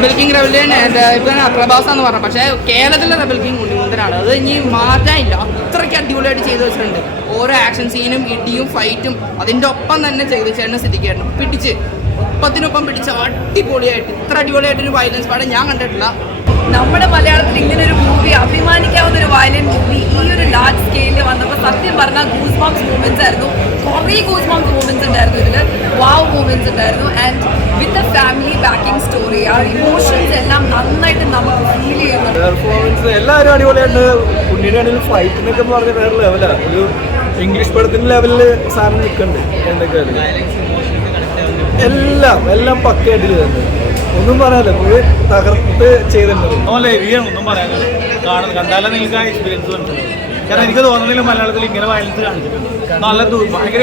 Rebel king rebellion ഇപ്പം പ്രഭാസ് എന്ന് പറഞ്ഞു. പക്ഷേ കേരളത്തിലെ റെബൽ കിങ് ഉണ്ണിമുന്തനാണ്. അത് ഇനി മാറ്റാനില്ല, അത്രയ്ക്ക് അടിപൊളിയായിട്ട് ചെയ്തു വെച്ചിട്ടുണ്ട്. ഓരോ ആക്ഷൻ സീനും ഇടിയും ഫൈറ്റും അതിൻ്റെ ഒപ്പം തന്നെ ചെയ്തു ചേട്ടനെ സ്ഥിതിക്കായിരുന്നു. പിടിച്ച് ഒപ്പത്തിനൊപ്പം പിടിച്ച് അടിപൊളിയായിട്ട്, ഇത്ര അടിപൊളിയായിട്ടൊരു വയലൻസ് പാടം ഞാൻ കണ്ടിട്ടില്ല. നമ്മുടെ മലയാളത്തിൽ ഇങ്ങനെ ഒരു മൂവി, അഭിമാനിക്കാവുന്ന ഒരു വയലന്റ് മൂവി ഈ ഒരു ലാർജ് സ്കെയിലിൽ വന്നപ്പോൾ സത്യം പറഞ്ഞാൽ ഗൂസ് ബംസ് മൂവ്മെന്റ്സ് ആയിരുന്നു. കുറേ ഗൂസ് ബംസ് മൂവ്മെന്റ്സ് ഉണ്ടായിരുന്നു ഇതിൽ, വാവ് മൂവ്മെന്റ്സ് ഉണ്ടായിരുന്നു. And with a family backing story, ആ ഇമോഷൻസ് എല്ലാം നന്നായിട്ട് നമുക്ക് ഫീൽ ചെയ്യുന്നുണ്ട്. പെർഫോമൻസ് എല്ലാവരും അടിപൊളിയായിട്ട്. ഉണ്ണിയുടെ ഫൈറ്റിനൊക്കെ പറഞ്ഞ വേറെ ലെവലാണ്. ഒരു ഇംഗ്ലീഷ് പടത്തിന്റെ ലെവലിൽ സാധനം നിൽക്കുന്നുണ്ട്. എന്തൊക്കെയാണ് എല്ലാം പക്കയായിട്ട് ചെയ്തിട്ടുണ്ട്. ഒന്നും പറയാനില്ല, പോയി തകർത്ത് ചെയ്തിട്ടുണ്ട്. ഒന്നും പറയാനില്ല, കണ്ടാലേ നിങ്ങൾക്ക് ആ എക്സ്പീരിയൻസ് മനസ്സിലാവും. കാരണം എനിക്ക് തോന്നുന്നില്ല മലയാളത്തിൽ ഇങ്ങനെ വയലൻസ് കാണിച്ചിട്ടുണ്ട്. നല്ല ഭയങ്കര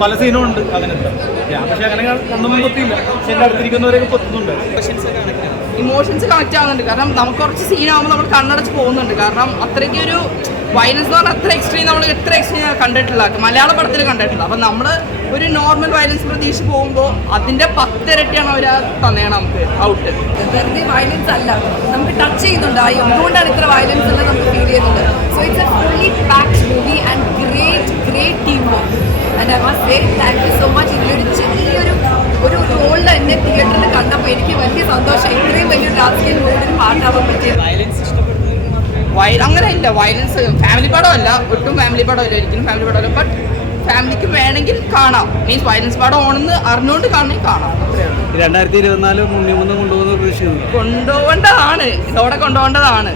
പല സീനും ഉണ്ട് അങ്ങനത്തെ. ഞാൻ പക്ഷെ അങ്ങനെ ഒന്നും പൊത്തിയില്ല, പക്ഷെ എൻ്റെ അടുത്തിരിക്കുന്നവരൊക്കെ പൊത്തുന്നുണ്ട്. ഇമോഷൻസ് കണക്ട് ആവുന്നുണ്ട്. കാരണം നമുക്ക് കുറച്ച് സീനാകുമ്പോൾ നമ്മൾ കണ്ണടച്ച് പോകുന്നുണ്ട്. കാരണം അത്രയ്ക്ക് ഒരു വയലൻസ് എന്ന് പറഞ്ഞാൽ അത്ര എക്സ്ട്രീം നമ്മൾ എത്ര എക്സ്ട്രീം കണ്ടിട്ടില്ല, മലയാള പടത്തിൽ കണ്ടിട്ടില്ല. അപ്പം നമ്മൾ ഒരു നോർമൽ വയലൻസ് പ്രതീക്ഷിച്ച് പോകുമ്പോൾ അതിൻ്റെ 10 ഇരട്ടിയാണ് അവർ തന്നെയാണ് നമുക്ക് ഔട്ട്. വെറുതെ വയലൻസ് അല്ല, നമുക്ക് ടച്ച് ചെയ്യുന്നുണ്ട്. എന്തുകൊണ്ടാണ് ഇത്ര വയലൻസ് ഉള്ളത് നമുക്ക് ഫീൽ ചെയ്യുന്നുണ്ട്. So it's A fully packed movie and great team work. And I must say thank you so much. ഇതിലൊരു ചെറിയൊരു റോളിൽ എന്നെ തിയേറ്ററിൽ കണ്ടപ്പോൾ എനിക്ക് വലിയ സന്തോഷം. ഇത്രയും വലിയൊരു രാഷ്ട്രീയ റോളിൽ പാട്ടാവാൻ പറ്റിയത്. അങ്ങനെ ഇല്ല, വയലൻസ് ഫാമിലി പടമല്ല, ഒട്ടും ഫാമിലി പടമല്ല, ഒരിക്കലും ഫാമിലി പടമല്ല. ബട്ട് ഫാമിലിക്ക് വേണമെങ്കിൽ കാണാം. മീൻസ് വയലൻസ് പടം ഓണെന്ന് അറിഞ്ഞുകൊണ്ട് കാണണമെങ്കിൽ കാണാം. അത്രയാണ്. 2024 മുന്നിൽ കൊണ്ടുപോകുന്ന പ്രതീക്ഷ കൊണ്ടുപോകേണ്ടതാണ്, ഇതോടെ കൊണ്ടുപോകേണ്ടതാണ്.